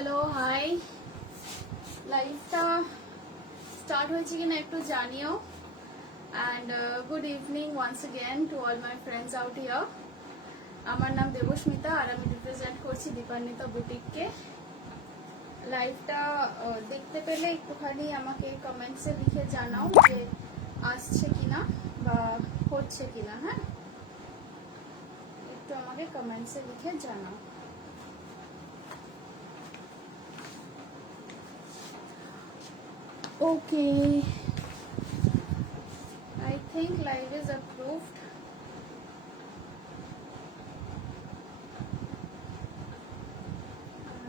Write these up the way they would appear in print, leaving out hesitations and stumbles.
Hello hi, লাইভটা start হয়েছে কিনা একটু জানিও। And good evening once again to all my friends out here. আমার নাম দেবস্মিতা আর আমি রিপ্রেজেন্ট করছি দীপান্বিতা বুটিককে। লাইভটা দেখতে পেলে একটুখানি আমাকে কমেন্টসে লিখে জানাও যে আসছে কিনা বা হচ্ছে কিনা। হ্যাঁ, একটু আমাকে কমেন্টসে লিখে জানাও। Okay, I think live is approved.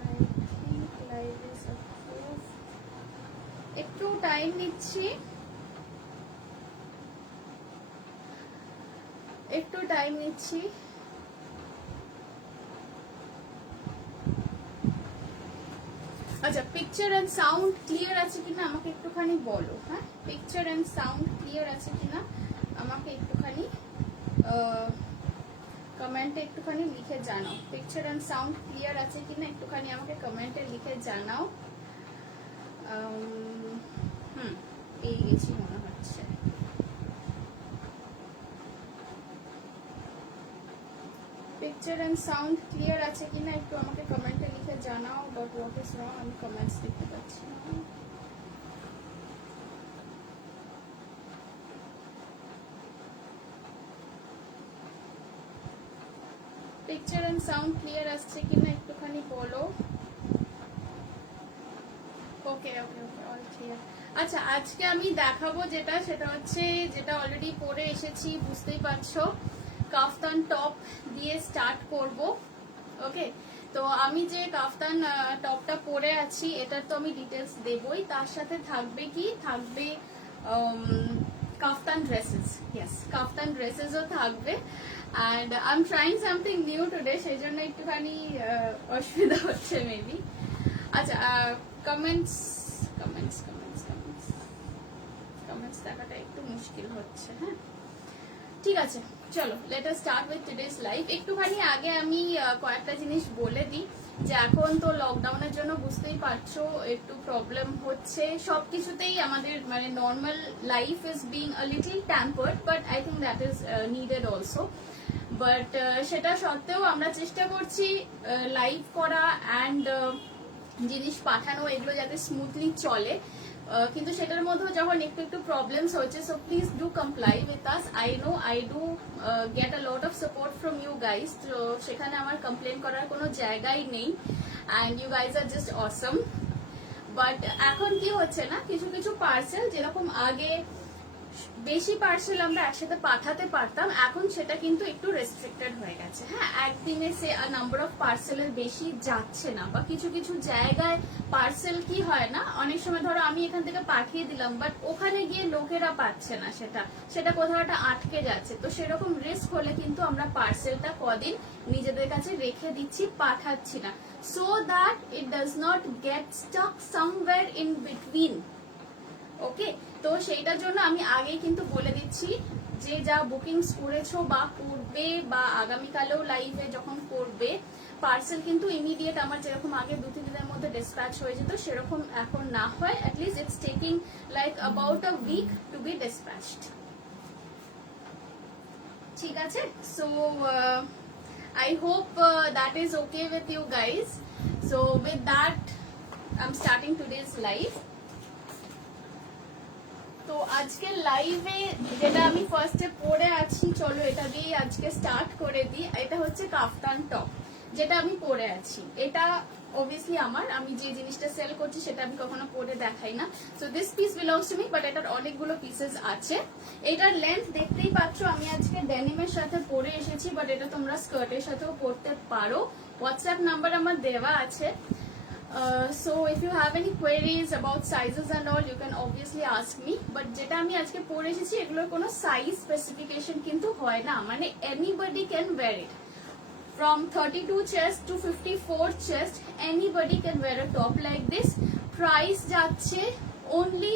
I think live is approved. একটু টাইম নিচ্ছি, আচ্ছা পিকচার এন্ড সাউন্ড ক্লিয়ার আছে কিনা আমাকে একটুখানি বলো। হ্যাঁ, পিকচার এন্ড সাউন্ড ক্লিয়ার আছে কিনা আমাকে একটুখানি কমেন্টে একটুখানি লিখে জানাও। পিকচার এন্ড সাউন্ড ক্লিয়ার আছে কিনা একটুখানি আমাকে কমেন্টে লিখে জানাও। এই গেছি মনে হচ্ছে। পিকচার এন্ড সাউন্ড ক্লিয়ার আছে কিনা একটু আমাকে কমেন্টে লিখে জানাও। বাট হোয়াট ইজ রং, আমি কমেন্টস দেখতে পাচ্ছি না। পিকচার এন্ড সাউন্ড ক্লিয়ার আসছে কিনা একটুখানি বলো। ওকে ওকে ওকে, অল ক্লিয়ার। আচ্ছা, আজকে আমি দেখাবো সেটা হচ্ছে যেটা অলরেডি পরে এসেছি, বুঝতেই পারছো। কাফতান টপ দিয়ে স্টার্ট করব। ওকে, তো আমি যে কাফতান টপটা পরে আছি এটার তো আমি ডিটেলস দেবই, তার সাথে থাকবে কাফতান ড্রেসেস। ইয়েস, কাফতান ড্রেসেসও থাকবে। And I am trying something new today, সেই জন্য একটুখানি অসুবিধা হচ্ছে মেবি। আচ্ছা, কমেন্টস দেখাটা একটু মুশকিল হচ্ছে। হ্যাঁ, ঠিক আছে, চলো let us start with today's live. একটুখানি আগে আমি কয়েকটা জিনিস বলে দিই যে এখন তো লকডাউনের জন্য বুঝতেই পারছো একটু প্রবলেম হচ্ছে সবকিছুতেই। আমাদের মানে normal life is being a little tempered, but I think that is needed also. But সেটা সত্ত্বেও আমরা চেষ্টা করছি লাইভ করা অ্যান্ড জিনিস পাঠানো, এগুলো যাতে স্মুথলি চলে। কিন্তু সেটার মধ্যেও যখন একটু একটু প্রবলেমস হচ্ছে, so please do comply with us. I know I do get a lot of support from you guys, তো সেখানে আমার কমপ্লেন করার কোনো জায়গাই নেই। অ্যান্ড ইউ গাইজ আর জাস্ট অসম। বাট এখন কি হচ্ছে না, কিছু কিছু পার্সেল যেরকম আগে বেশি পার্সেল আমরা একসাথে পাঠাতে পারতাম, এখন সেটা কিন্তু একটু রেস্ট্রিক্টেড হয়ে গেছে। হ্যাঁ, একদিনে সে নাম্বার অফ পার্সেলের বেশি যাচ্ছে না, বা কিছু কিছু জায়গায় পার্সেল কি হয় না, অনেক সময় ধরো আমি এখান থেকে পাঠিয়ে দিলাম বাট ওখানে গিয়ে লোকেরা পাচ্ছে না, সেটা কোথাও একটা আটকে যাচ্ছে। তো সেরকম রিস্ক হলে কিন্তু আমরা পার্সেলটা কদিন নিজেদের কাছে রেখে দিচ্ছি, পাঠাচ্ছি না, so that it does not get stuck somewhere in between. Okay, তো সেইটার জন্য আমি আগেই কিন্তু বলে দিচ্ছি যে যা বুকিংস করেছো বা করবে বা আগামীকালেও লাইভে যখন করবে, পার্সেল কিন্তু ইমিডিয়েট আমার যেরকম আগে 2-3 দিনের মধ্যে ডিসপ্যাচ হয়ে যেত সেরকম এখন না হয়। At least it's taking like about a week to be dispatched. ঠিক আছে, so I hope that is okay with you guys. So with that I'm starting today's live. তো আজকে লাইভে যেটা আমি ফার্স্টে পরে আছি, চলো এটা দিয়ে আজকে স্টার্ট করে দিই। এটা হচ্ছে কাফতান টপ যেটা আমি পরে আছি। এটা অবভিয়াসলি আমি যে জিনিসটা সেল করছি সেটা আমি কখনো পরে দেখাই না। So this piece belongs to me, but এটার অনেকগুলো পিসেস আছে। এটার লেন্থ দেখতেই পাচ্ছ, আমি আজকে ডেনিমের সাথে পরে এসেছি, বাট এটা তোমরা স্কার্টের সাথেও পরতে পারো। হোয়াটসঅ্যাপ নাম্বার আমার দেওয়া আছে। So if you have any queries about sizes and all, you can obviously ask me. But যেটা আমি আজকে পরে এসেছি এগুলোর কোনো সাইজ স্পেসিফিকেশন কিন্তু হয় না, মানে anybody can wear it. From 32 chest to 54 chest, anybody can wear a top like this. Price যাচ্ছে only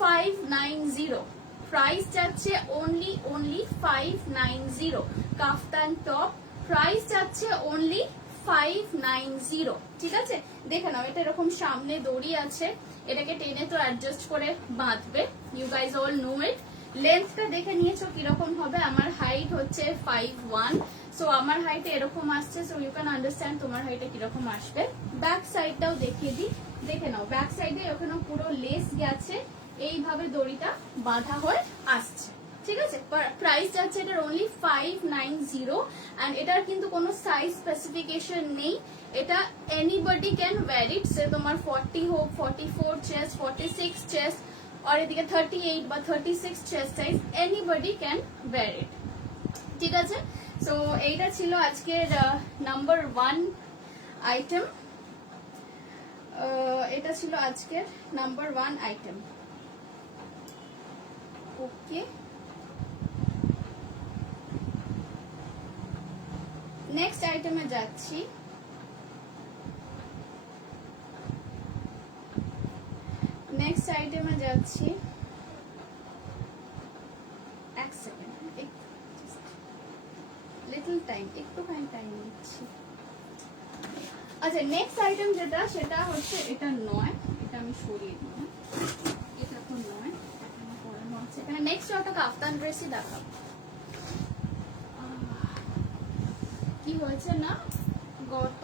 590. Price যাচ্ছে only 590. কাফতান টপ প্রাইস যাচ্ছে only 590। ঠিক আছে, দেখে নাও এটা এরকম সামনে দড়ি আছে, এটাকে টেনে তো অ্যাডজাস্ট করে বাঁধবে। ইউ গাইজ অল নো ইট। লেন্থটা দেখে নিয়েছো কিরকম হবে। আমার হাইট হচ্ছে 5'1", সো আমার হাইটে এরকম আসছে, সো ইউ ক্যান আন্ডারস্ট্যান্ড তোমার হাইটে কিরকম আসবে। ব্যাক সাইডটাও দেখিয়ে দিই, দেখে নাও ব্যাক সাইডে ওখানে পুরো লেস গেছে, এইভাবে দড়িটা বাঁধা হয়ে আসছে। ঠিক আছে, প্রাইস যাচ্ছে এটার অনলি 590 অ্যান্ড এটার কিন্তু কোনো সাইজ স্পেসিফিকেশন নেই। এটা এনিবডি ক্যান ওয়্যার ইট, সে তোমার 40 হোক, 44 চেস্ট, 46 চেস্ট, আর এদিকে 38 বা 36 chest size, anybody can wear it. ঠিক আছে, সো এইটা ছিল আজকের নাম্বার 1 আইটেম। এটা ছিল আজকের নাম্বার 1 আইটেম। ওকে, নেক্সট আইটেমে যাচ্ছি। নেক্সট আইটেমে যাচ্ছি, এক সেকেন্ড, লিটল টাইম, একটুখানি টাইম নিচ্ছি। আচ্ছা, নেক্সট আইটেম যেটা, সেটা হচ্ছে এটা নয়, এটা আমি সরিয়ে দিই, এটা এখন নয়, পড়ানো আছে। এখানে নেক্সট একটা কাফতান ড্রেসই দেখাবো। কি হয়েছে না, গত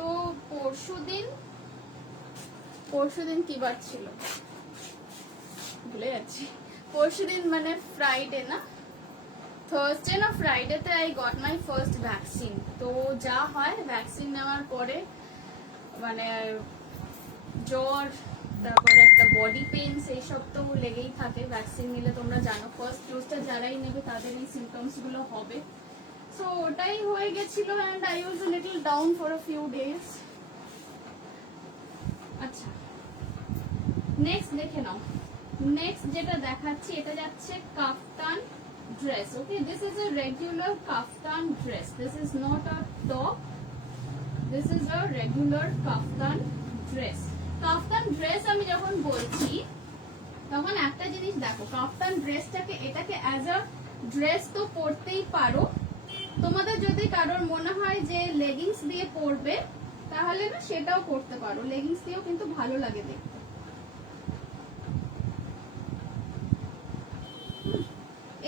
পরশুদিন কি বার ছিল ভুলে যাচ্ছি, পরশুদিন মানে ফ্রাইডে না, থার্সডে না ফ্রাইডেতে I got my first vaccine. তো যা হয় ভ্যাকসিন নেওয়ার পরে মানে জ্বর, তারপরে একটা বডি পেইনস, এইসব তো লেগেই থাকে। ভ্যাকসিন নিলে তোমরা জানো ফার্স্ট ডোজটা যারাই নেবে তাদের এই সিমটমস গুলো হবে। সো ওটাই হয়ে গেছিল and I was a little down for a few days. আচ্ছা, নেক্সট দেখে নাও। নেক্সট যেটা দেখাচ্ছি এটা যাচ্ছে কাফতান dress. Okay, this is a regular kaftan dress. This is not a top. This is a regular kaftan dress. Kaftan dress আমি যখন বলছি তখন একটা জিনিস দেখো, কাফতান ড্রেসটাকে, এটাকে অ্যাজ আ ড্রেস তো পরতেই পারো। তোমাদের যদি কারোর মনে হয় যে লেগিংস দিয়ে পরবে তাহলে না সেটাও করতে পারো, লেগিংস দিয়েও কিন্তু ভালো লাগে দেখতে।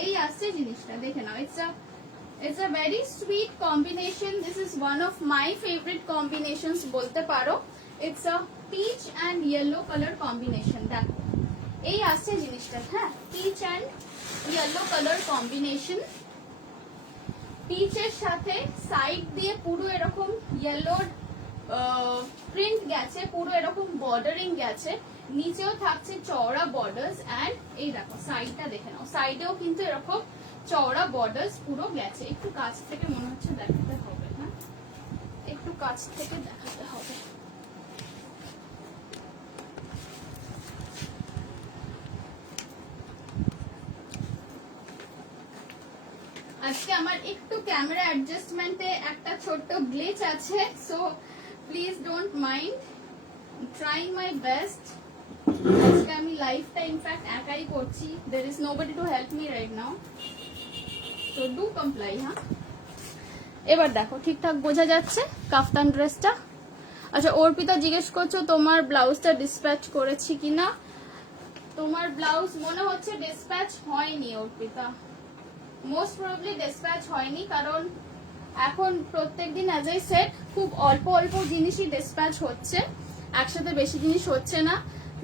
এই আসছে জিনিসটা, দেখে নাও। It's a very sweet combination. This is one of my favorite combinations বলতে পারো। It's a peach and yellow color combination. দেখো এই আসছে জিনিসটা, হ্যাঁ, peach and yellow color combination। পিচের সাথে সাইড দিয়ে পুরো এরকম ইয়েলোর প্রিন্ট গেছে, পুরো এরকম বর্ডারিং গেছে, নিচেও থাকছে চওড়া বর্ডার্স অ্যান্ড এই দেখো সাইডটা দেখে নাও, সাইডেও কিন্তু এরকম চওড়া বর্ডার্স পুরো গেছে। একটু কাছ থেকে মনে হচ্ছে দেখাতে হবে, না একটু কাছ থেকে দেখাতে হবে। আজকে আমার একটু ক্যামেরা অ্যাডজাস্টমেন্টে একটা ছোট্ট গ্লিচ আছে, so please don't mind, trying my best. আজকে আমি লাইভটা ইনফ্যাক্ট একাই করছি, there is nobody to help me right now, so do comply। হ্যাঁ, এবার দেখো ঠিকঠাক বোঝা যাচ্ছে কাফতান ড্রেসটা। আচ্ছা, অর্পিতা জিজ্ঞেস করছো তোমার ব্লাউজটা ডিসপ্যাচ করেছি কিনা। তোমার ব্লাউজ মনে হচ্ছে ডিসপ্যাচ হয়নি অর্পিতা, মোস্ট প্রবাবলি ডিসপ্যাচ হয়নি, কারণ এখন প্রত্যেকদিন অ্যাজ আই সেড খুব অল্প অল্প জিনিসই ডিসপ্যাচ হচ্ছে, একসাথে বেশি জিনিস হচ্ছে না।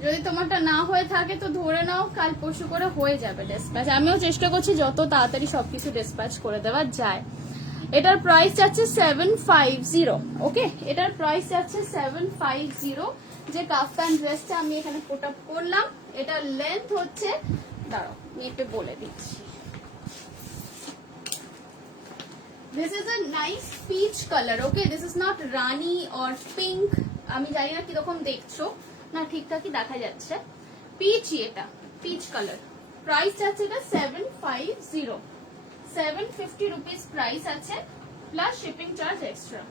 যদি তোমারটা না হয়ে থাকে তো ধরে নাও কাল পরশু করে হয়ে যাবে ডিসপ্যাচ। আমিও চেষ্টা করছি যত তাড়াতাড়ি সবকিছু ডিসপ্যাচ করে দেওয়া যায়। এটার প্রাইস যাচ্ছে 750। ওকে, এটার প্রাইস যাচ্ছে 750। যে কাফতান ড্রেসটা আমি এখানে পুট আপ করলাম, এটার লেন্থ হচ্ছে, দাঁড়াও আমি একটু বলে দিচ্ছি, this is a nice peach color. Okay, this is not rani or pink. আমি জানি না কিরকম দেখছো, না ঠিকঠাকই দেখা যাচ্ছে, পিচই, এটা পিচ কালার। প্রাইস আছে এটা 750, 750 রুপিস প্রাইস আছে, প্লাস শিপিং চার্জ এক্সট্রা।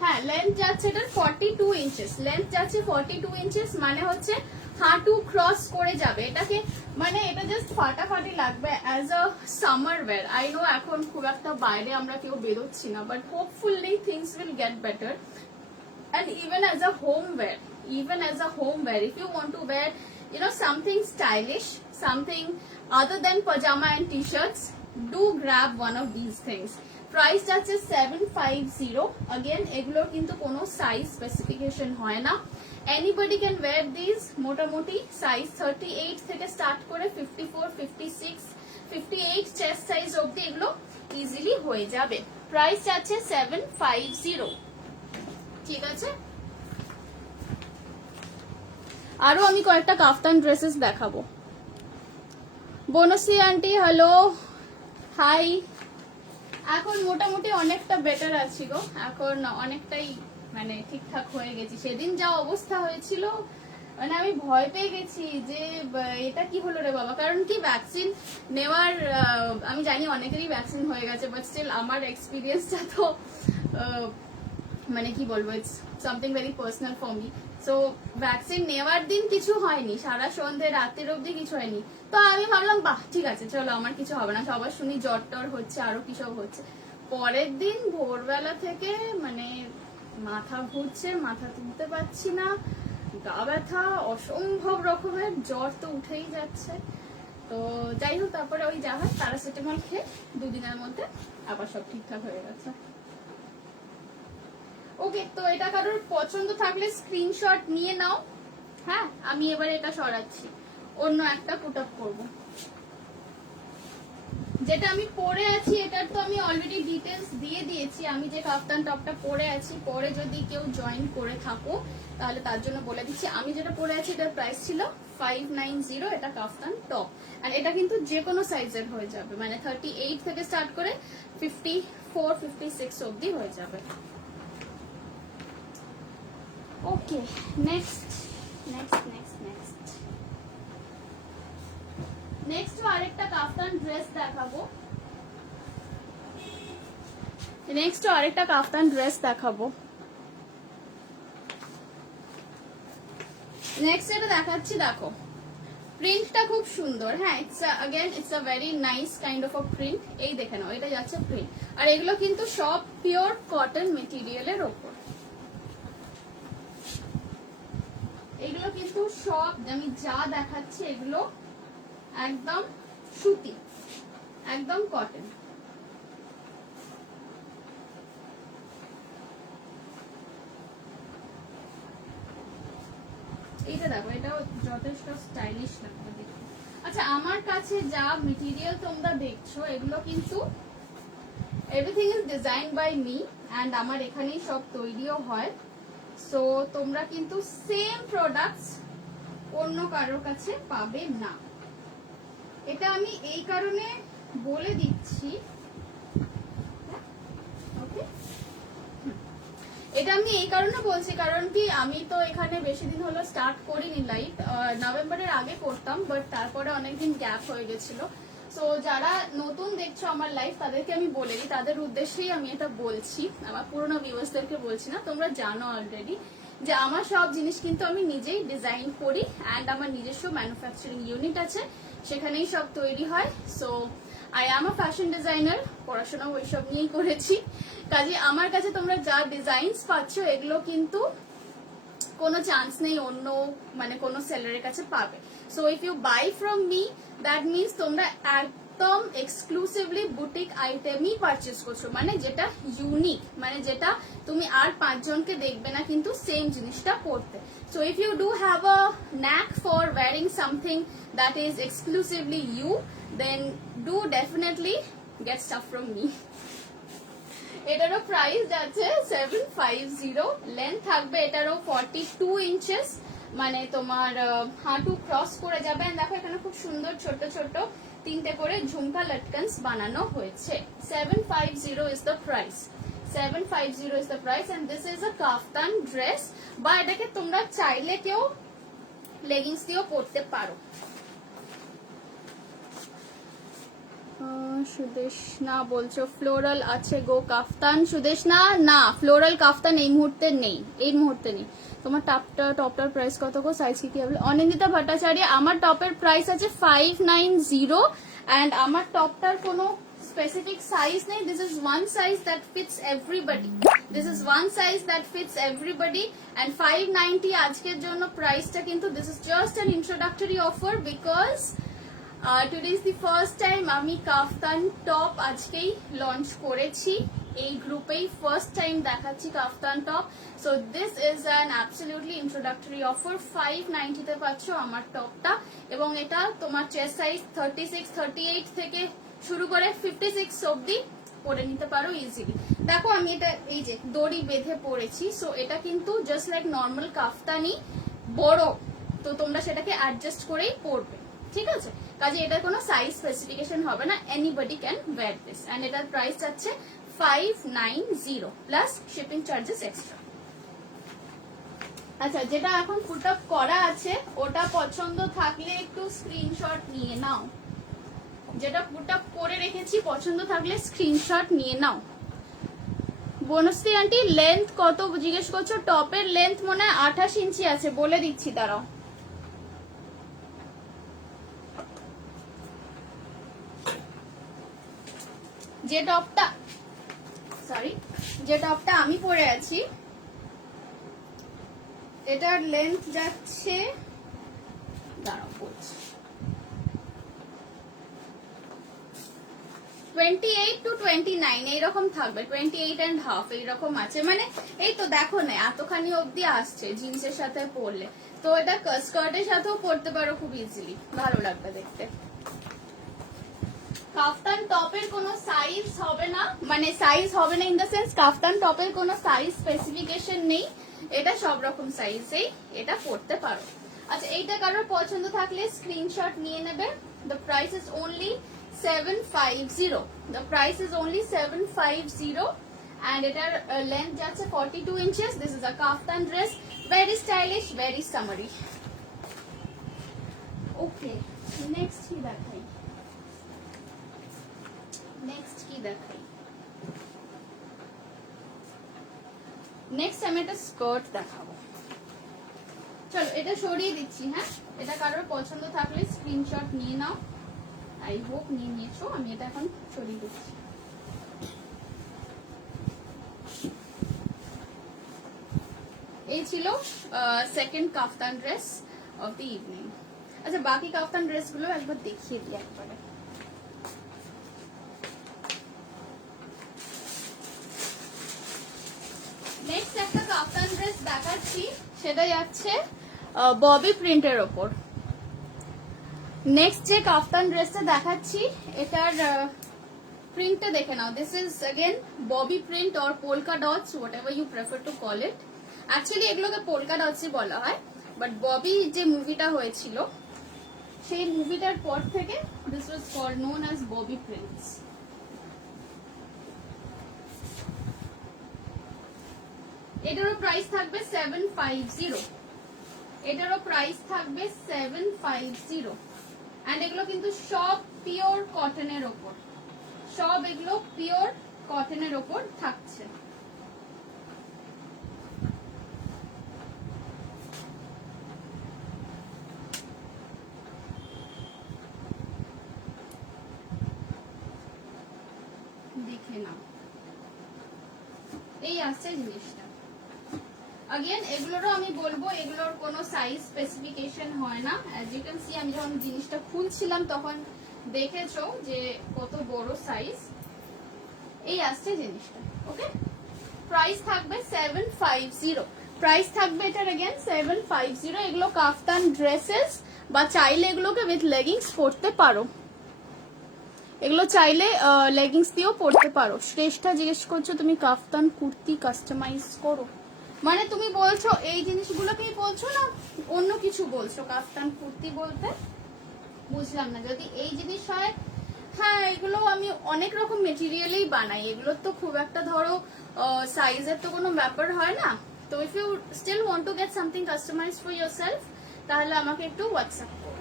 হ্যাঁ, লেন্থ যাচ্ছে এটার 42 ইঞ্চেস, লেন্থ যাচ্ছে 42 ইঞ্চেস, মানে হচ্ছে হাঁটু ক্রস করে যাবে। এটাকে মানে এটা জাস্ট ফাটাফাটি লাগবে as a summer wear. I know এখন খুব একটা বাইরে আমরা কেউ বেরোচ্ছি না, but hopefully things will get better. and even as a home wear, if you want to wear, you know, something stylish, something other than pajama and t-shirts, do grab one of these things. Price আছে 750. again এগুলো কিন্তু কোনো size specification হয় না, anybody can wear these. মোটামুটি size 38 থেকে start করে 54, 56, 58 chest size অবধি এগুলো ইজিলি হয়ে যাবে। প্রাইস আছে 750। ঠিক আছে, আরো আমি কয়েকটা কাফতান ড্রেসেস দেখাবো। Banashree aunty hello, hi. এখন মোটামুটি অনেকটা বেটার আছি গো, এখন অনেকটাই মানে ঠিকঠাক হয়ে গেছি। সেদিন যা অবস্থা হয়েছিল, মানে আমি ভয় পেয়ে গেছি যে এটা কি হলো রে বাবা। কারণ কি ভ্যাকসিন নেওয়ার, আমি জানি অনেকেরই ভ্যাকসিন হয়ে গেছে, বাট স্টিল আমার এক্সপিরিয়েন্সটা তো মানে কি বলবো, it's something very personal for me. So vaccine নেওয়ার দিন কিছু হয়নি, সারা সন্ধ্যে রাতের অবধি কিছু হয়নি। তো আমি ভাবলাম বাহ ঠিক আছে, চলো আমার কিছু হবে না। সবার শুনি জ্বর টর হচ্ছে, আরো কি সব হচ্ছে। পরের দিন ভোরবেলা থেকে মানে মাথা ঘুরছে, মাথা তুলতে পারছি না, গা ব্যথা, অসম্ভব রকমের জ্বর তো উঠেই যাচ্ছে। তো যাই হোক, তারপরে ওই যা হয় প্যারাসিটামল খেয়ে 2 দিনের মধ্যে আবার সব ঠিকঠাক হয়ে গেছে। ওকে, তো এটা কারোর পছন্দ থাকলে স্ক্রিনশট নিয়ে নাও। হ্যাঁ, আমি এবারে এটা সরাচ্ছি, অন্য একটা পুট আপ করবো। যেটা আমি পরে আছি এটার তো আমি অলরেডি ডিটেলস দিয়ে দিয়েছি। আমি যে কাফতান টপটা পরে আছি, পরে যদি কেউ জয়েন করে থাকো তাহলে তার জন্য বলে দিচ্ছি। আমি যেটা পরে আছি এটার প্রাইস ছিল 590। এটা কাফতান টপ, আর এটা কিন্তু যে কোনো সাইজের হয়ে যাবে, মানে 38 থেকে স্টার্ট করে 54, 56 অবধি হয়ে যাবে। ওকে, নেক্সট আরেকটা কাফতান ড্রেস দেখাবো। নেক্সট এটা দেখাচ্ছি, দেখো প্রিন্টটা খুব সুন্দর। হ্যাঁ, it's a very nice kind of a print. এই দেখে নাও, এটা যাচ্ছে প্রিন্ট, আর এগুলো কিন্তু সব পিওর কটন মেটেরিয়ালের ওপর। এগুলো কিন্তু সব আমি যা দেখাচ্ছি এগুলো একদম সুতি, একদম কটন। এইটা দেখো, এটাও যথেষ্ট স্টাইলিশ লাগবে দেখো। আচ্ছা, আমার কাছে যা মেটেরিয়াল তোমরা দেখছো এগুলো কিন্তু everything is design by me, and আমার এখানেই সব তৈরিও হয়। সো তোমরা কিন্তু সেম প্রোডাক্টস অন্য কারোর কাছে পাবে না। এটা আমি এই কারণে বলে দিচ্ছি, ওকে, এটা আমি এই কারণে বলছি কারণ কি আমি তো এখানে বেশি দিন হলো স্টার্ট করিনি লাইভ, নভেম্বরের আগে করতাম, বাট তারপরে অনেকদিন গ্যাপ হয়ে গেছিল। সো যারা নতুন দেখছো আমার লাইভ তাদেরকে আমি বলে দিই, তাদের উদ্দেশ্যেই আমি এটা বলছি, আমার পুরোনো ভিউয়ার্সদেরকে বলছি না। তোমরা জানো অলরেডি যে আমার সব জিনিস কিন্তু আমি নিজেই ডিজাইন করি, অ্যান্ড আমার নিজস্ব ম্যানুফ্যাকচারিং ইউনিট আছে, সেখানেই সব তৈরি হয়। So I am a fashion designer, পড়াশোনা ওইসব নিয়েই করেছি। কাজে আমার কাছে তোমরা যা ডিজাইনস পাচ্ছ এগুলো কিন্তু কোনো চান্স নেই অন্য মানে কোনো সেলারের কাছে পাবে। So if you buy from me, that means তোমরা একদম এক্সক্লুসিভলি বুটিক আইটেমই পারচেস করছো, মানে যেটা ইউনিক, মানে যেটা তুমি আর 5 জনকে দেখবে না কিন্তু সেম জিনিসটা পরতে। So if you do have a knack for wearing something that is exclusively you, then do definitely get stuff from me. এটারও প্রাইস যাচ্ছে 750। লেন্থ থাকবে এটারও 42 ইঞ্চেস, মানে তোমার হাঁটু ক্রস করে যাবে। দেখো এখানে খুব সুন্দর ছোট ছোট 3টে করে ঝুমকা লটকনস বানানো হয়েছে। 750 is the price, 750 is the price, and this is a kaftan dress। বা এটাকে তোমরা চাইলে কেউ লেগিংস দিয়েও পরতে পারো। সুদেশনা বলছো ফ্লোরাল আছে গো কাফতান। সুদেশনা, না ফ্লোরাল কাফতান এই মুহূর্তে নেই, তোমার টপটার প্রাইস কত গো, সাইজ কি হবে? অনিন্দিতা ভট্টাচার্য, আমার টপের প্রাইস আছে 590, অ্যান্ড আমার টপটার কোনো স্পেসিফিক সাইজ নেই, this is one size that fits everybody, this is one size that fits everybody. And 590 আজকের জন্য প্রাইসটা কিন্তু, this is just an introductory offer because today is the first time আমি কাফতান টপ আজকেই launch করেছি, এই গ্রুপেই first time দেখাচ্ছি kaftan top. So this is an absolutely introductory offer. 590 তে পাচ্ছ আমার টপটা, এবং এটা তোমার চেস্ট সাইজ 36, 38 থেকে শুরু করে 56 অব্দি পরে নিতে পারো ইজিলি। দেখো আমি এটা এই যে দড়ি বেঁধে পরেছি, সো এটা কিন্তু জাস্ট লাইক নর্মাল কাফতানি বড়, তো তোমরা সেটাকে অ্যাডজাস্ট করেই পরবে, ঠিক আছে? কাজে এটার কোনো সাইজ স্পেসিফিকেশন হবে না, anybody can wear this. And এটার প্রাইস যাচ্ছে 590 প্লাস শিপিং চার্জেস এক্সট্রা। আচ্ছা, যেটা এখন ফুট আপ করা আছে ওটা পছন্দ থাকলে একটু স্ক্রিনশট নিয়ে নাও, যেটা ফুট আপ করে রেখেছি পছন্দ থাকলে স্ক্রিনশট নিয়ে নাও। বনশ্রী আন্টি লেন্থ কত জিজ্ঞেস করছো? টপের লেন্থ মনে হয় 28 ইঞ্চি আছে, বলে দিচ্ছি দাঁড়াও। যে টপটা আমি পরে আছি এটার লেন্থ যাচ্ছে, দাঁড়াও বলছি, 28 to 29 এইরকম থাকবে, 28.5 এইরকম আছে। মানে এই তো দেখো না এতখানি অবধি আসছে জিন্সের সাথে পরলে, তো এটা স্কার্টের সাথেও পরতে পারো খুব ইজিলি, ভালো লাগবে দেখতে। কাফতান টপের কোনো সাইজ হবে না, মানে সাইজ হবে না ইন দ্য সেন্স কাফতান টপের কোনো সাইজ স্পেসিফিকেশন নেই, এটা সব রকম সাইজেই এটা পরতে পারো। আচ্ছা, এইটা কারোর পছন্দ থাকলে স্ক্রিনশট নিয়ে নেবে। The price is only 750, the price is only 750 and এটার লেন্থ যাচ্ছে 42 inches. This is a kaftan dress, very stylish, very summery. Okay, next কি দেখাই, নেক্সট আমি একটা স্কার্ট দেখাবো। চলো এটা সরিয়ে দিচ্ছি, হ্যাঁ এটা কারোর পছন্দ থাকলে স্ক্রিনশট নিয়ে নাও, আই হোপ নিয়ে নিয়েছো। আমি এটা এখন সরিয়ে দিচ্ছি। এই ছিল second kaftan dress of the evening. আচ্ছা, বাকি কাফতান ড্রেসগুলো একবার দেখিয়ে দিই একবারে। নেক্সট একটা কাফতান ড্রেস দেখাচ্ছি, সেটা যাচ্ছে ববি প্রিন্টের ওপর। নেক্সট যে কাফতান ড্রেসটা দেখাচ্ছি এটার প্রিন্টটা দেখে নাও। This is again bobby print or polka dots, whatever you prefer to call it. Actually এগুলোকে পোলকা ডটসই বলা হয়, বাট ববি যে মুভিটা হয়েছিল সেই মুভিটার পর থেকে this was called known as Bobby prints. এটারও প্রাইস থাকবে 750, এটারও প্রাইস থাকবে 750। এন্ড এগুলো কিন্তু সব পিওর কটনের ওপর, সব এগুলো পিওর কটনের ওপর থাকছে। দেখে নাও, এই আসছে জিনিসটা। अगेन এগুলোরও আমি বলবো এগুলোর কোনো সাইজ স্পেসিফিকেশন হয় না। অ্যাজ ইউ ক্যান সি আমি যখন জিনিসটা খুলছিলাম তখন দেখেছো যে কত বড় সাইজ। এই আসছে জিনিসটা, ওকে। প্রাইস থাকবে 750, প্রাইস থাকবে এটার अगेन 750। এগুলো কাফতান ড্রেসেস, বা চাইলে এগুলোকে উইথ লেগিংস পরতে পারো, এগুলো চাইলে লেগিংস দিয়েও পরতে পারো। শ্রেষ্ঠা জিজ্ঞেস করছো তুমি কাফতান কুর্তি কাস্টমাইজ করো, মানে তুমি বলছো এই জিনিসগুলোকেই বলছো না অন্য কিছু বলছো? কাফতান কুর্তি বলতে বুঝলাম না। যদি এই জিনিস হয়, হ্যাঁ এগুলো আমি অনেক রকম মেটেরিয়ালেই বানাই, এগুলো তো খুব একটা ধরো সাইজের তো কোনো ব্যাপার হয় না। তো if you still want to get something customise for yourself তাহলে আমাকে একটু হোয়াটসঅ্যাপ করো।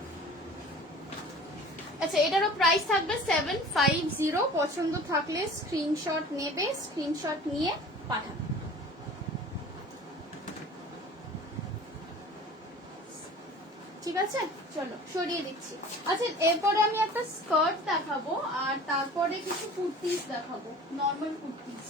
আচ্ছা, এটারও প্রাইস থাকবে 750। পছন্দ থাকলে স্ক্রিনশট নেবে, স্ক্রিনশট নিয়ে পাঠাবে। ঠিক আছে, চলো সরিয়ে দিচ্ছি। আচ্ছা এরপরে আমি একটা স্কার্ট দেখাবো আর তারপরে কিছু কুর্তিস দেখাবো, নর্মাল কুর্তিস।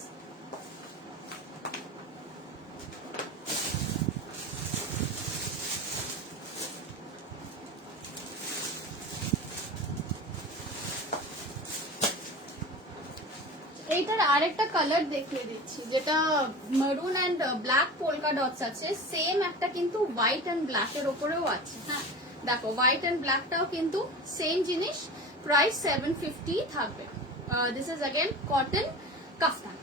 এইটার আরেকটা কালার দেখিয়ে দিচ্ছি, যেটা maroon and black polka dots আছে, সেম একটা কিন্তু হোয়াইট এন্ড ব্ল্যাক এর উপরেও আছে। হ্যাঁ দেখো হোয়াইট এন্ড ব্ল্যাকটাও কিন্তু সেম জিনিস, প্রাইস 750 থাকবে। দিস ইজ अगेन কটন কাফতান,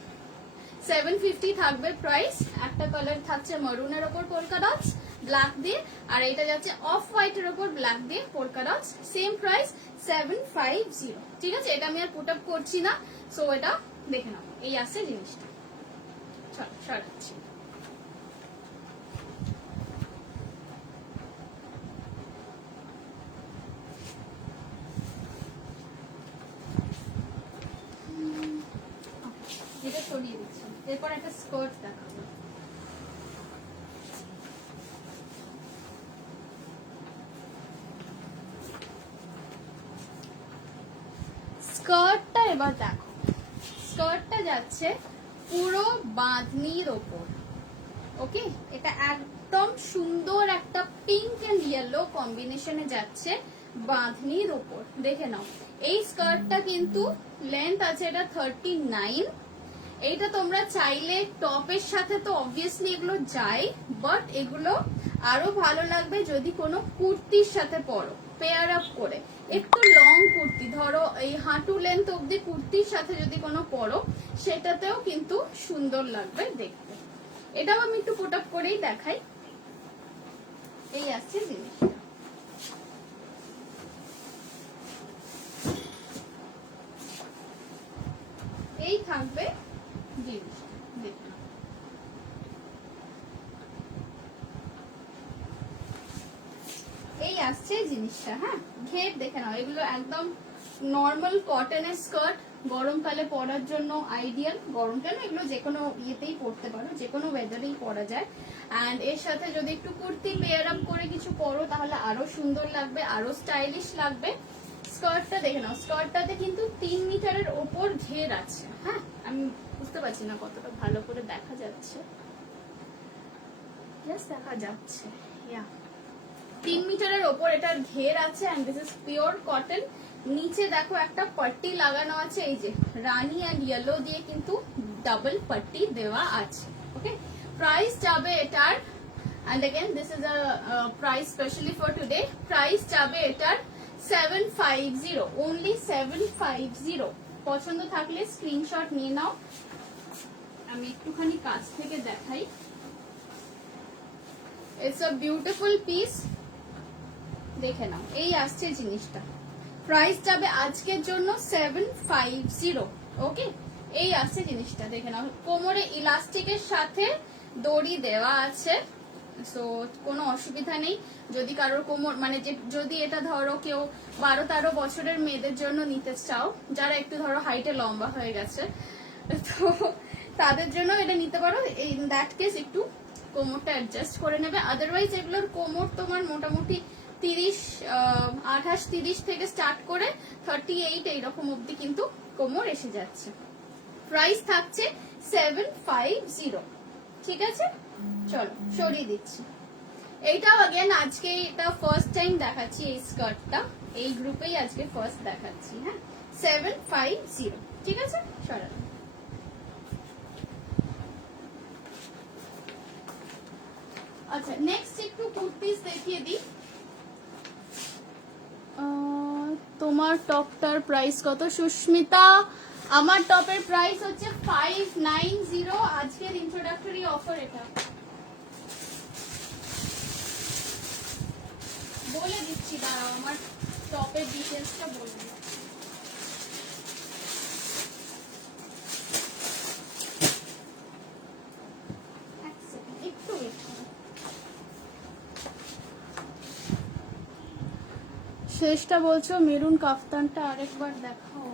750 থাকবে প্রাইস। একটা কালার থাকছে মেরুনের উপর পোলকা ডটস ব্ল্যাক দিয়ে, আর এটা যাচ্ছে অফ হোয়াইট এর উপর ব্ল্যাক দিয়ে পোলকা ডটস, সেম প্রাইস 750। ঠিক আছে, এটা আমি আর পুট আপ করছি না, সো এটা দেখে নাও। এই আসছে জিনিসটা, চলো সরাচ্ছি। এটা সরিয়ে দিচ্ছি, এরপর একটা স্কার্ট দেখাবো। স্কার্টটা এবার দেখো, স্কার্টটা যাচ্ছে পুরো বাঁধনির ওপর। ওকে, এটা একদম সুন্দর একটা পিঙ্ক এন্ড ইয়েলো কম্বিনেশনে যাচ্ছে বাঁধনির ওপর। দেখে নাও এই স্কার্টটা কিন্তু লেন্থ আছে এটা 39। এইটা তোমরা চাইলে টপের সাথে তো অবভিয়াসলি এগুলো যায়, বাট এগুলো আরো ভালো লাগবে যদি কোনো কুর্তির সাথে পরো, পেয়ার আপ করে। একটু লং কুর্তি, ধরো এই হাঁটু লেন্থ অব্দি কুর্তির সাথে যদি কোনো পরো, সেটাতেও কিন্তু সুন্দর লাগবে দেখতে। এটাও আমি একটু পুট আপ করেই দেখাই। এই আসছে জিনিসটা, এই থাকবে জিনিসটা, দেখুন এই আসছে জিনিসটা। হ্যাঁ ঘের দেখে নাও, এগুলো একদম নর্মাল কটনের স্কার্ট, গরমকালে পরার জন্য আইডিয়াল। গরমকালে এগুলো যে কোনো ইয়েতেই পরতে পারো, যে কোনো ওয়েদারেই পরা যায়। অ্যান্ড এর সাথে যদি একটু কুর্তি পেয়ার আপ করে কিছু পরো তাহলে আরো সুন্দর লাগবে, আরো স্টাইলিশ লাগবে। স্কার্টটা দেখে নাও, স্কার্টটাতে কিন্তু 3 মিটারের ওপর ঘের আছে। হ্যাঁ আমি বুঝতে পারছি না কতটা ভালো করে দেখা যাচ্ছে, দেখা যাচ্ছে, 3 মিটারের ওপর এটার ঘের আছে। And this is pure cotton. নিচে দেখো একটা পট্টি লাগানো আছে, এই যে রানী এন্ড ইয়েলো দিয়ে কিন্তু ডাবল পট্টি দেওয়া আছে। ওকে, প্রাইস যাবে এটার, and again this is a price specially for today, price যাবে এটার 750, অনলি 750। পছন্দ থাকলে স্ক্রিনশট নিয়ে নাও। আমি একটুখানি কাছ থেকে দেখাই। ইটস আ বিউটিফুল পিস, দেখে নাও এই আসছে জিনিসটা। প্রাইস যাবে আজকের জন্য 750। ওকে, এই আসছে জিনিসটা, দেখে নাও। কোমরে ইলাস্টিকের সাথে দড়ি দেওয়া আছে, সো কোনো অসুবিধা নেই। যদি কারোর কোমর মানে যদি এটা ধরো কেউ 12-13 বছরের মেয়েদের জন্য নিতে চাও, যারা একটু ধরো হাইটে লম্বা হয়ে গেছে, তো তাদের জন্য এটা নিতে পারো। ইন দ্যাট কেস একটু কোমরটা অ্যাডজাস্ট করে নেবে। আদারওয়াইজ এগুলোর কোমর তোমার মোটামুটি 28-30 থেকে স্টার্ট করে 38 এইরকম অব্দি কিন্তু কোমর এসে যাচ্ছে। প্রাইস থাকছে 750। ঠিক আছে, চলো সরিয়ে দিচ্ছি। এইটাও अगेन আজকে এটা ফার্স্ট টাইম দেখাচ্ছি, এই স্কার্টটা এই গ্রুপেই আজকে ফার্স্ট দেখাচ্ছি। হ্যাঁ 750। ঠিক আছে, সরানো। আচ্ছা নেক্সট একটু কুর্তিস দেখিয়ে দিই। তোমার টপটার প্রাইস কত সুস্মিতা? আমার টপের প্রাইস হচ্ছে 590। আজকের ইন্ট্রোডাক্টরি অফার এটা, বলে দিচ্ছি, দাঁড়াও আমার টপের ডিটেলসটা বলে দিই। একটু শেষটা বলছো মেরুন কাফতানটা আরেকবার দেখাও।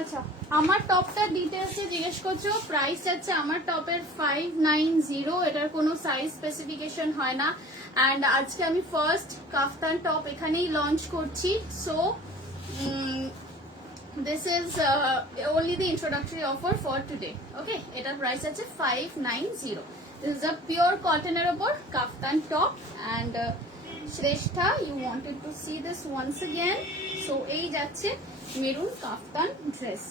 আচ্ছা, আমার টপটার ডিটেলসে জিজ্ঞেস করছো। প্রাইস যাচ্ছে আমার টপের 590, এটার কোনো সাইজ স্পেসিফিকেশন হয় না। অ্যান্ড আজকে আমি ফার্স্ট কাফতান টপ এখানেই লঞ্চ করছি। So this is only the introductory offer for today. Okay, এটার প্রাইস আছে 590. This is a pure cotton এর উপর kaftan top. and Shreshtha, you wanted to see this once again. so এই যাচ্ছে মেরুন কাফতান dress.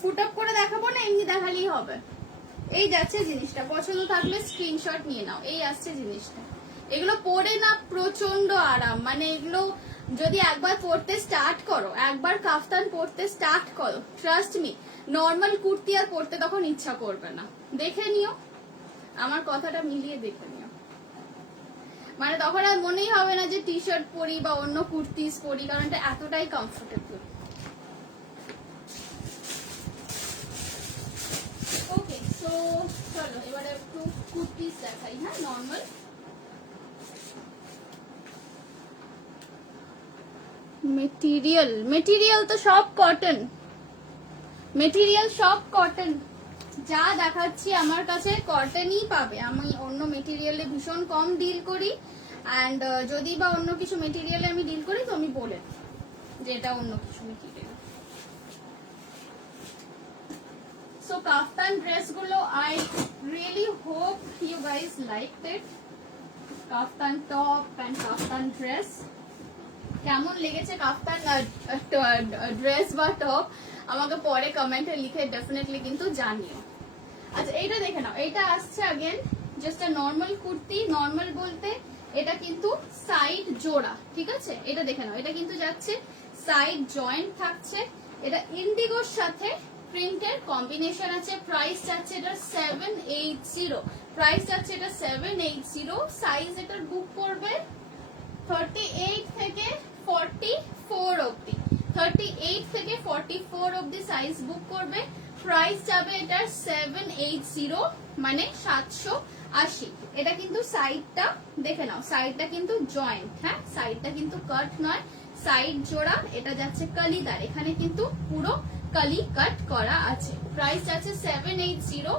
Put up করে দেখাবো না, এমনি দেখালেই হবে। এই যাচ্ছে জিনিসটা, পছন্দ থাকলে স্ক্রিনশট নিয়ে নাও। এই আসছে জিনিসটা, এগুলো পরে না প্রচন্ড আরাম। মানে এগুলো যদি একবার পরতে স্টার্ট করো, একবার কাফতান পরতে স্টার্ট করো, ট্রাস্ট মি, নর্মাল কুর্তি আর পরতে তখন ইচ্ছা করবে না। দেখে নিও, আমার কথাটা মিলিয়ে দেখে নিও। মানে তখন আর মনেই হবে না যে টি শার্ট পরি বা অন্য কুর্তিস পরি, কারণ এটা এতটাই কমফোর্টেবল। ওকে, সো চলো এবারে একটু কুর্তিস দেখাই। হ্যাঁ, নর্মাল। মেটেরিয়াল তো সব কটন, মেটেরিয়াল সব কটন। যা দেখাচ্ছি আমার কাছে কটনই পাবে। আমি অন্য মেটেরিয়ালে ভীষণ কম ডিল করি। অ্যান্ড যদি বা অন্য কিছু মেটেরিয়ালে আমি ডিল করি তো আমি বলে যে এটা অন্য কিছু মেটেরিয়াল। সো কাফতান ড্রেস গুলো I really hope you guys liked it. Kaftan top and kaftan dress কেমন লেগেছে, কাফতান ড্রেস বা টপ, আমাকে পরে কমেন্টে লিখে ডেফিনেটলি কিন্তু জানিও। আচ্ছা, এইটা দেখে নাও। এইটা আসছে अगेन জাস্ট আ নরমাল কুর্তি। নরমাল বলতে এটা কিন্তু সাইড জোড়া, ঠিক আছে? এটা দেখে নাও, এটা কিন্তু যাচ্ছে সাইড জয়েন্ট থাকছে। এটা ইন্ডিগোর সাথে প্রিন্টের কম্বিনেশন আছে। প্রাইস যাচ্ছে এটা 780। প্রাইস যাচ্ছে এটা 780। সাইজ এটার বুক করবে 38 থেকে 44 অবধি। 38 থেকে 44 অবধি সাইজ বুক করবে। প্রাইস যাবে এটার 780, মানে 780। এটা কিন্তু সাইডটা দেখে নাও, সাইডটা কিন্তু জয়েন্ট। হ্যাঁ, সাইডটা কিন্তু কাট নয়, সাইড জোড়া। এটা যাচ্ছে কালিদার, এখানে কিন্তু পুরো কালি কাট করা আছে। প্রাইস যাচ্ছে 780।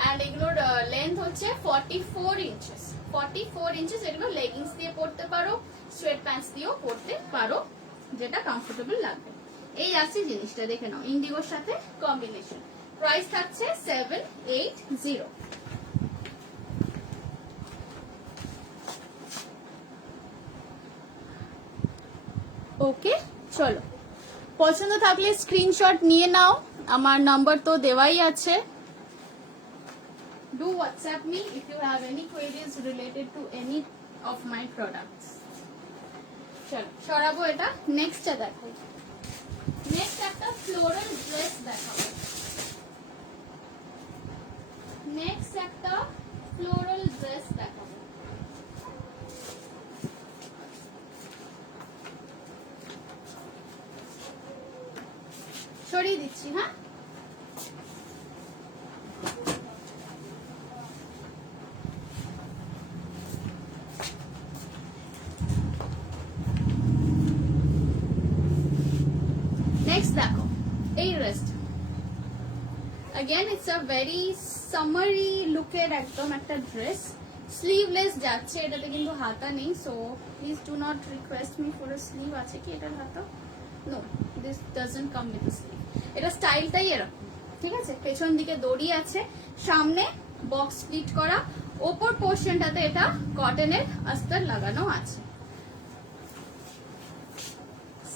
অ্যান্ড এগুলোর লেন্থ হচ্ছে 44 ইঞ্চেস। 44 ইঞ্চেস। এগুলো লেগিংস দিয়ে পরতে পারো, সোয়েট প্যান্টস দিয়েও পরতে পারো, যেটা কমফোর্টেবল লাগবে। এই আছে জিনিসটা, দেখে নাও, ইন্ডিগোর সাথে কম্বিনেশন। প্রাইস থাকছে 780। ওকে, চলো, পছন্দ থাকলে স্ক্রিনশট নিয়ে নাও, আমার নাম্বার তো দেওয়াই আছে। Do WhatsApp me if you have any queries related to any of my products. চলো সরাবো এটা। নেক্সট দেখাই। নেক্সট একটা ফ্লোরাল ড্রেস দেখাবো। নেক্সট একটা ফ্লোরাল ড্রেস দেখাবো। সরিয়ে দিচ্ছি। হ্যাঁ, নেক্সট দেখো এই ড্রেসটা। Again it's a very summary লুকের একদম একটা ড্রেস। স্লিভলেস যাচ্ছে, এটাতে কিন্তু হাতা নেই। So please do not request me for a sleeve. আছে কি এটার হাতা? No, this doesn't come with a sleeve. এটা স্টাইলটাই এরকম, ঠিক আছে? পেছন দিকে দড়ি আছে, সামনে বক্স স্প্লিট করা, ওপর পোর্শনটাতে এটা কটনের আস্তর লাগানো আছে।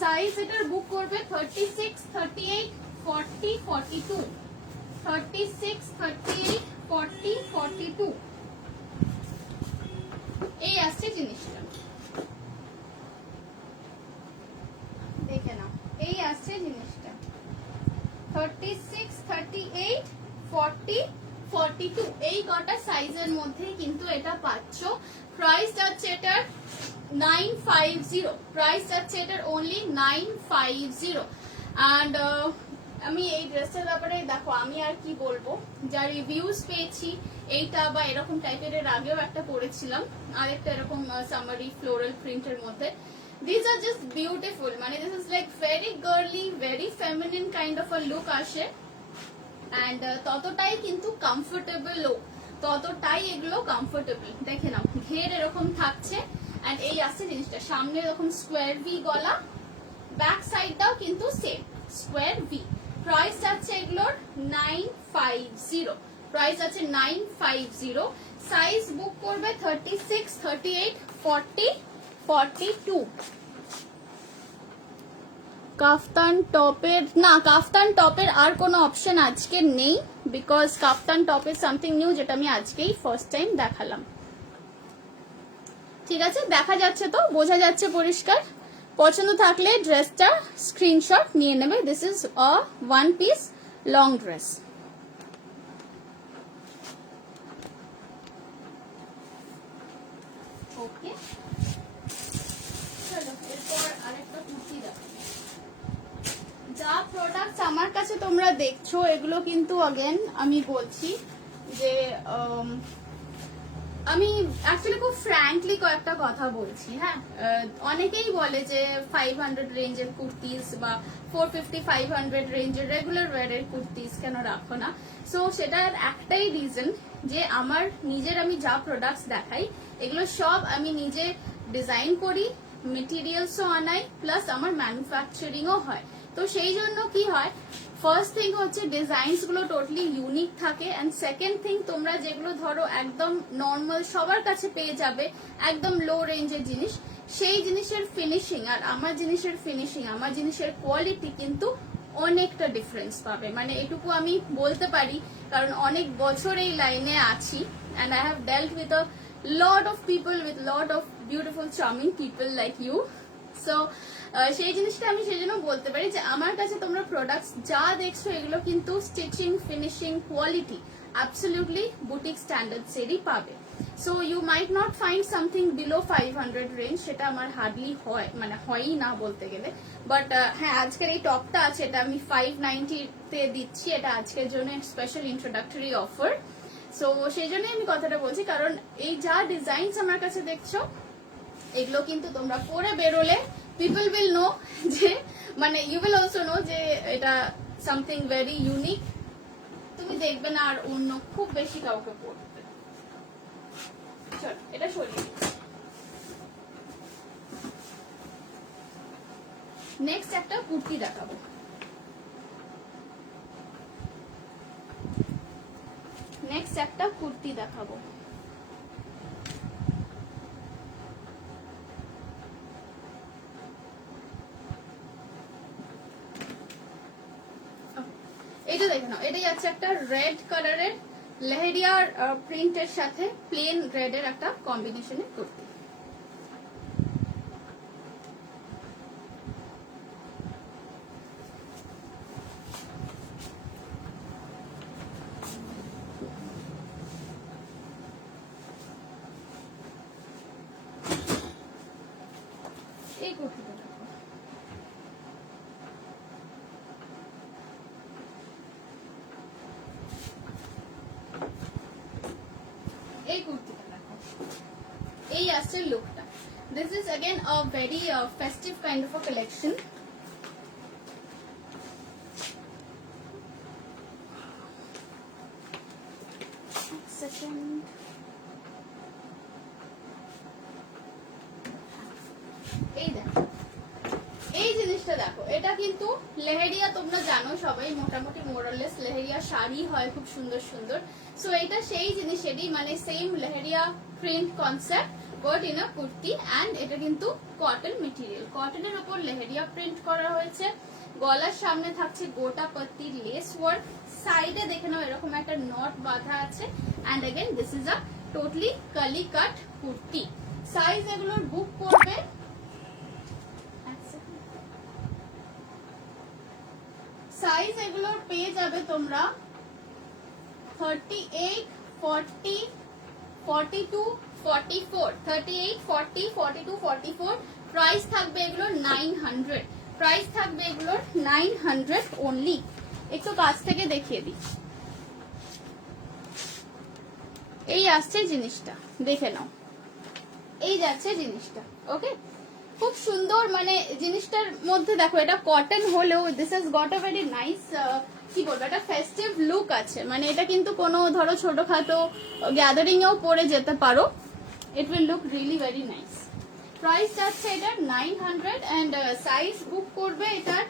সাইজ এটার বুক করবে 36, 38, 40, 42। 36, 38, 40, 42। এই আসছে জিনিসটা, দেখে নাও। এই আসছে জিনিসটা 36, 38, 40, 42। এই কটা সাইজের মধ্যে কিন্তু এটা পাচ্ছ। প্রাইস যাচ্ছে এটার 950। প্রাইস যাচ্ছে এটার অনলি 950। অ্যান্ড আমি এই ড্রেসের ব্যাপারে দেখো আমি আর কি বলবো, যা রিভিউজ পেয়েছি এইটা বা এরকম টাইপের এর আগেও একটা করেছিলাম আরেকটা এরকম সামারি ফ্লোরাল প্রিন্টের মধ্যে। দিস আর জাস্ট বিউটিফুল, মানে this is like very গার্লি, very feminine kind of a look আসে, অ্যান্ড ততটাই কিন্তু কমফোর্টেবলও, ততটাই এগুলো কমফোর্টেবল। দেখে নাও ঘের এরকম থাকছে, অ্যান্ড এই আসছে জিনিসটা, সামনে এরকম স্কোয়ার ভি গলা, ব্যাক সাইডটাও কিন্তু সেম স্কোয়ার ভি। প্রাইস যাচ্ছে এগুলোর 950, প্রাইস আছে 950। সাইজ বুক করবে 36, 38, 40, 42। কাফতান টপের না, কাফতান টপের আর কোনো অপশন আজকে নেই, বিকজ কাফতান টপের সামথিং নিউ, যেটা আমি আজকেই ফার্স্ট টাইম দেখালাম। ঠিক আছে, দেখা যাচ্ছে তো, বোঝা যাচ্ছে পরিষ্কার। পছন্দ থাকলে ড্রেসটা স্ক্রিনশট নিয়ে নেবে। This is a one piece long dress. Okay, চলো এরপর আরেকটা কুর্তি দেখো। যা প্রোডাক্টস আমার কাছে তোমরা দেখছো এগুলো কিন্তু অগেন আমি বলছি যে আমি অ্যাকচুয়ালি খুব ফ্র্যাঙ্কলি কয়েকটা কথা বলছি। হ্যাঁ, অনেকেই বলে যে 500 রেঞ্জের কুর্তিস বা 450, 500 রেঞ্জের রেগুলার ওয়ারের কুর্তিস কেন রাখো না। সো সেটার একটাই রিজন যে আমার নিজের আমি যা প্রোডাক্টস দেখাই এগুলো সব আমি নিজে ডিজাইন করি, মেটেরিয়ালসও আনাই, প্লাস আমার ম্যানুফ্যাকচারিংও হয়। তো সেই জন্য কি হয়, ফার্স্ট থিং হচ্ছে ডিজাইনস গুলো টোটালি ইউনিক থাকে, এন্ড সেকেন্ড থিং তোমরা যেগুলো ধরো একদম নর্মাল সবার কাছে পেয়ে যাবে একদম লো রেঞ্জের জিনিস, সেই জিনিসের ফিনিশিং আর আমার জিনিসের ফিনিশিং, আমার জিনিসের কোয়ালিটি কিন্তু অনেকটা ডিফারেন্স পাবে। মানে এটুকু আমি বলতে পারি, কারণ অনেক বছর এই লাইনে আছি, and I have dealt with a lot of people, with lot of beautiful charming people like you. So সেই জিনিসটা আমি সেই জন্য বলতে পারি যে আমার কাছে তোমরা প্রোডাক্টস যা দেখছো এগুলো কিন্তু stitching, finishing, quality absolutely boutique স্ট্যান্ডার্ডসেরই পাবে। So you might not find something below 500 range, সেটা আমার হার্ডলি হয়, মানে হয়ই না বলতে গেলে। বাট হ্যাঁ, আজকের এই টপটা আছে, এটা আমি 590-তে দিচ্ছি, এটা আজকের জন্য স্পেশাল ইন্ট্রোডাক্টরি অফার। সো সেই জন্যই আমি কথাটা বলছি, কারণ এই যা ডিজাইনস আমার কাছে দেখছো এগুলো কিন্তু তোমরা পরে বেরোলে পিপল উইল নো যে, মানে ইউ উইল অলসো নো যে এটা সামথিং ভেরি ইউনিক। তুমি দেখবে না আর অন্য খুব বেশি কাউকে পড়তে। চল এটা সরিয়ে দিচ্ছি। নেক্সট একটা কুর্তি দেখাবো। নেক্সট একটা কুর্তি দেখাবো। এটা দেখে নাও, এটাই আছে একটা রেড কালারের লেহেরিয়ার প্রিন্টের সাথে প্লেন রেডের একটা কম্বিনেশনের কুর্তি। এই কুর্তিটা দেখো, এই কুর্তিটা দেখো, এই আসছে লুকটা। This is again a very festive kind of a collection. Second. এই দেখো, এই জিনিসটা দেখো, এটা কিন্তু লেহেরিয়া, তোমরা জানো সবাই মোটামুটি মোরালেস লেহেরিয়া শাড়ি হয় খুব সুন্দর সুন্দর। সো এটা সেই জিনিসেরই, মানে same leheriya print concept but in a kurti, and এটা কিন্তু কটন মেটেরিয়াল, কটনের উপর লেহেরিয়া প্রিন্ট করা হয়েছে। গলার সামনে থাকছে গোটা পাত্তি লেস ওয়ার্ক, সাইডে দেখে নাও এরকম একটা নট বাঁধা আছে, and again this is a totally Kali cut kurti. Size এগুলোর বুক করবে, সাইজ এগুলোর পেয়ে যাবে তোমরা 38, 40, 42, 44, 38, 40, 42, 44। প্রাইস থাকবে এগুলোর 900, প্রাইস থাকবে এগুলোর 900 অনলি। একটু কাছ থেকে দেখিয়ে দিই। এই আসছে জিনিসটা, দেখে নাও, এই যাচ্ছে জিনিসটা। ওকে, খুব সুন্দর, মানে জিনিসটার মধ্যে দেখো এটা কটন হলেও this has got a very nice, কি বলবো, একটা ফেস্টিভ লুক আছে। মানে এটা কিন্তু কোনো ধরো ছোটখাটো গ্যাদারিং এও পরে যেতে পারো, it will look really very nice. Price যাচ্ছে এটার 900 অ্যান্ড সাইজ বুক করবে এটার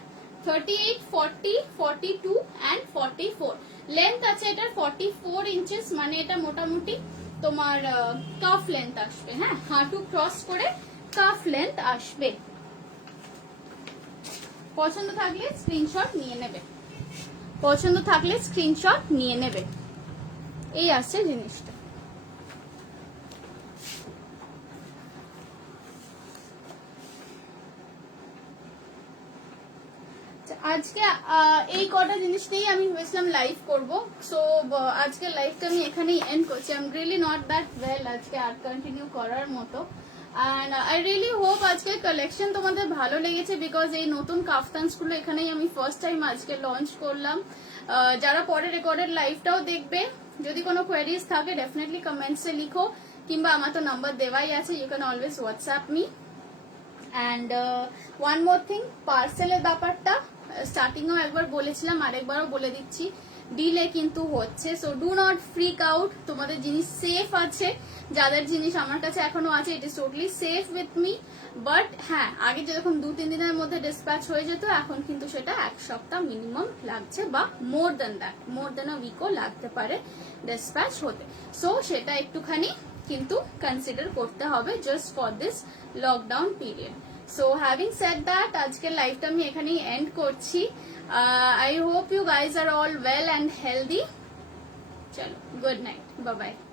38, 40, 42 অ্যান্ড 44। লেন্থ আছে এটার 44 ইঞ্চেস, মানে এটা মোটামুটি তোমার কাফ লেন্থ আসবে। হ্যাঁ, হাঁটু ক্রস করে কাফ লেন্থ আসবে। পছন্দ থাকলে স্ক্রিনশট নিয়ে নেবে, পছন্দ থাকলে স্ক্রিনশট নিয়ে নেবে। এই আসছে জিনিসটা। আজকে এই কটা জিনিস নিয়েই আমি ভেবেছিলাম লাইভ করব। সো আজকে লাইভটা আমি এখানেই এন্ড করছি। I am really not that well আজকে আর কন্টিনিউ করার মতো। অ্যান্ড আই রিয়েলি হোপ আজকে কালেকশন তোমাদের ভালো লেগেছে, বিকজ এই নতুন কাফতানসগুলো এখানেই আমি ফার্স্ট টাইম আজকে লঞ্চ করলাম। যারা পরে রেকর্ডেড লাইভটাও দেখবে, যদি কোনো কোয়েরিজ থাকে ডেফিনেটলি কমেন্টসে লিখো, কিংবা আমার তো নাম্বার দেওয়াই আছে, you can always WhatsApp me. And one more thing, পার্সেলের ব্যাপারটা স্টার্টিংও একবার বলেছিলাম, আরেকবারও বলে দিচ্ছি, ডিলে কিন্তু হচ্ছে। So do not freak out, তোমাদের জিনিস সেফ আছে। যাদের জিনিস আমার কাছে এখনো আছে, it is totally safe with me. But হ্যাঁ, আগে যেরকম 2-3 দিনের মধ্যে ডিসপ্যাচ হয়ে যেত, এখন কিন্তু সেটা 1 সপ্তাহ মিনিমাম লাগছে, বা মোর দেন দ্যাট, মোর দেন আ উইকও লাগতে পারে ডিসপ্যাচ হতে। সো সেটা একটুখানি কিন্তু কনসিডার করতে হবে just for this lockdown period. So having said that, আজকের লাইভটা আমি এখানেই এন্ড করছি। I hope you guys are all well and healthy. Chalo, good night. Bye bye.